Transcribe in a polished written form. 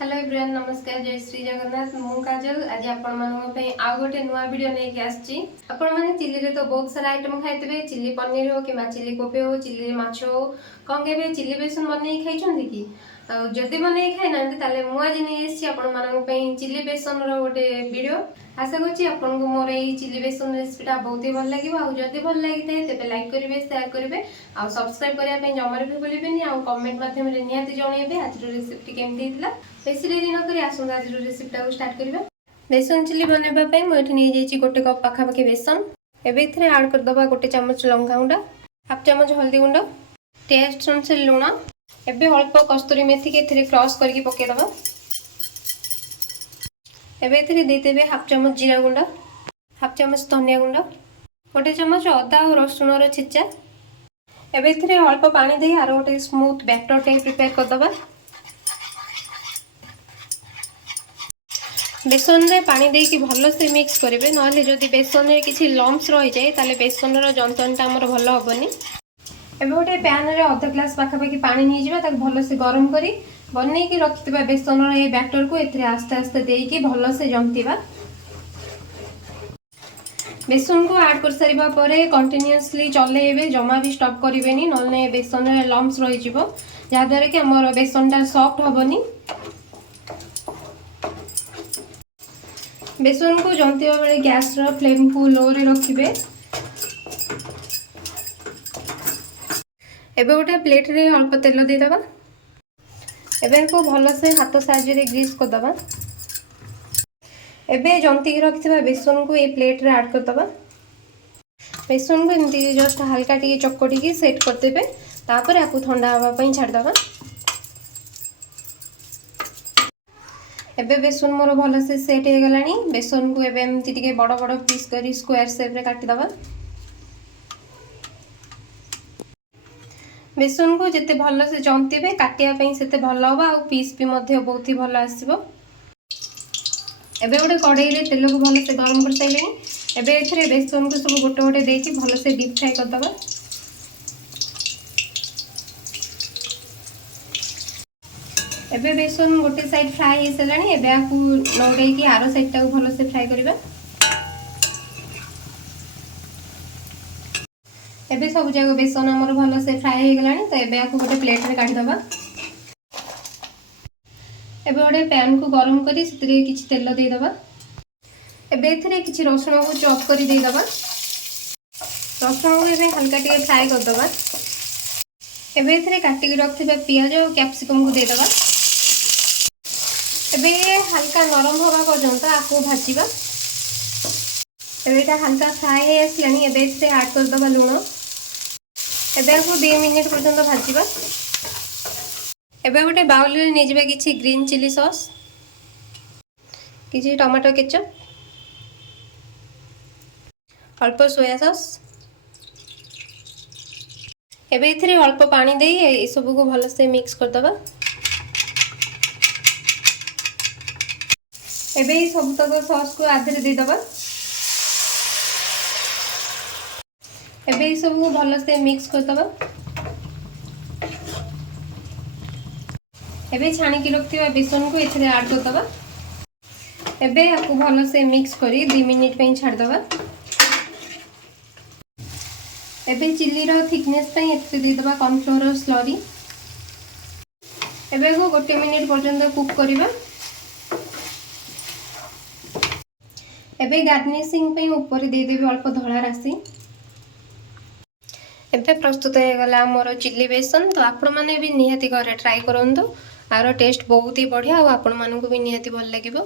Hello everyone, नमस्कार। जय श्री जगन्नाथ। मु काजल आज आपण आउ गोटे नुआ वीडियो लेके आछि। आपण माने चिल्ली रे तो बहुत सारा आइटम खाइतबे, चिल्ली पनीर हो कि चिल्ली कोबी हो, चिल्ली माछ हो, कौन केबे चिल्ली बेसन बनै खाइछन्ती कि? जदि बनै खाइ ना ताले मु आज नै एछि आपण मानन पे चिल्ली बेसन रो गोटे वीडियो। आशा करछि आपण को मोर एई चिल्ली बेसन रेसिपीटा बहुत ही भल लागिबो। आ जदि भल लागिते तेबे लाइक करिवे, शेयर करिवे, आ सब्सक्राइब करिया पे जमार भी भूलिबेनी। आ कमेंट माध्यम रे निहाती जणैबे आज रो रेसिपी केमति हितला। बेसी देरी न करी आसुन आज रो रेसिपीटा को स्टार्ट करिबा। बेसन चिल्ली बनाइबा पे मु एठी नै जाइछि गोटे कप पाखा पाखी बेसन। एबे इथरे ऐड कर दबा गोटे चम्मच लंका गुंडा, हाफ चम्मच हल्दी गुंडा, टेस्ट अनुसार लूण। एबे अल्प कस्तूरी मेथी के इथरे क्रश करके पके दबा। एबे इथरे दे देबे हाफ चम्मच जीरा गुंडा, हाफ चम्मच धनिया गुंडा, गोटे चम्मच अदा और रसुण रो छिच्चा। एबे इथरे अल्प पानी दे आरो गोटे स्मूथ बैटर टाइप प्रिपेयर कर दबा। बेसन रे पानी दे कि भलो से मिक्स करिवे, नले जदि बेसन रे किछि लम्प्स रहि जाय ताले बेसन रो जंतनटा हमर भलो हबनी। एबे गोटे पैन रे आधा ग्लास पाखा पाखी पानी नै जिबा, ताक भलो से गरम करी बनै कि रखितबा बेसन रो ए बैटर को एथरे आस्ते आस्ते देई कि भलो से जंतीबा। बेसन को ऐड कर सारिबा परे कंटीन्यूअसली चलेबे, जमा भी स्टॉप करिवेनी, नले बेसन रे लम्प्स रहि जिवो, जा द्वारा कि हमर बेसनटा सॉफ्ट हबनी। बेसन को जंतीबा बेले गैस रो फ्लेम को लो रे रखिबे। एबे गोटे प्लेट रे अल्प तेल दे दबा। एबे को भलो से हाथ साहाय्य रे ग्रीस कर दबा। एबे जंती के रखिबा बेसन को ए प्लेट रे ऐड कर दबा। बेसन को एमती जस्ट हल्का टी चकटी की सेट कर देबे, तापर आपु ठंडा हवा पई छाड़ दबा। एबे बेसन मोर भलो से सेट हो गलानी। बेसन को एबे एमती टिके बड़ बड़ पीस करी स्क्वायर शेप रे काटी दबा। बेसन को जिते भलो से जंतीबे काटिया पई सेते भलो होबा, आ पीस भी मध्ये बहुत ही भलो आसीबो। एबे गोटे कढ़ाई रे तेल को भलो से गरम कर साइलेनी। एबे एथरे बेसन को सब गोटे गोटे देकी भलो से डीप फ्राई कर दबा। एबे बेसन गोटे साइड फ्राई हो सारानी। एबे आपु लौटाई कि आरो साइड टा को भलो से फ्राई करिबा। एबे सब जगह बेसन हमर भलो से फ्राई हो गलानी, तो एबे आपु गोटे प्लेट रे काढी दबा। एबे गोटे पैन को गरम करी सेतरे किछि तेल दे दबा। एबे एथरे किछि रसुण को चॉप करी दे दबा। रसुण को एबे हल्का टिके फ्राई कर दबा। एबे एथरे काटी के रखथिबा पियाज और कैप्सिकम को दे दबा। एबे हल्का नरम होगा पर्यंत आपको भाजीबा। एबे एटा हल्का फ्राई हो आसलानी। एबे एथरे ऐड कर दबा लूण। एबे आपको 2 मिनिट पर्यंत भाजीबा। एबे गोटे बाउल रे नै जिबा किछि ग्रीन चिली सॉस, किछि टमाटो केचप, अल्प सोया सॉस। एबे इथरे अल्प पानी दे ए सब को भलो से मिक्स कर दबा। एबे ई सब तक सॉस को आधे दे दबा। एबे ई सब को भलो से मिक्स कर दबा। एबे छाणी की रखथिबा बेसन को एथरे ऐड कर दबा। एबे आपको भलो से मिक्स करी 2 मिनिट पे छाड़ दबा। एबे चिल्ली रो थिकनेस पे एथरे दे दबा कॉर्नफ्लोर स्लरी। एबे को 1 मिनिट पर्यंत कुक करिबा। एबे गार्निशिंग पे ऊपर दे देबे अल्प धळा राशि। एबे प्रस्तुत हो गला मोर चिल्ली बेसन। तो आपण माने भी निहाती घरे ट्राई करंतु, आरो टेस्ट बहुत ही बढ़िया, और आपण मानकु भी निहाती भल लागिबो।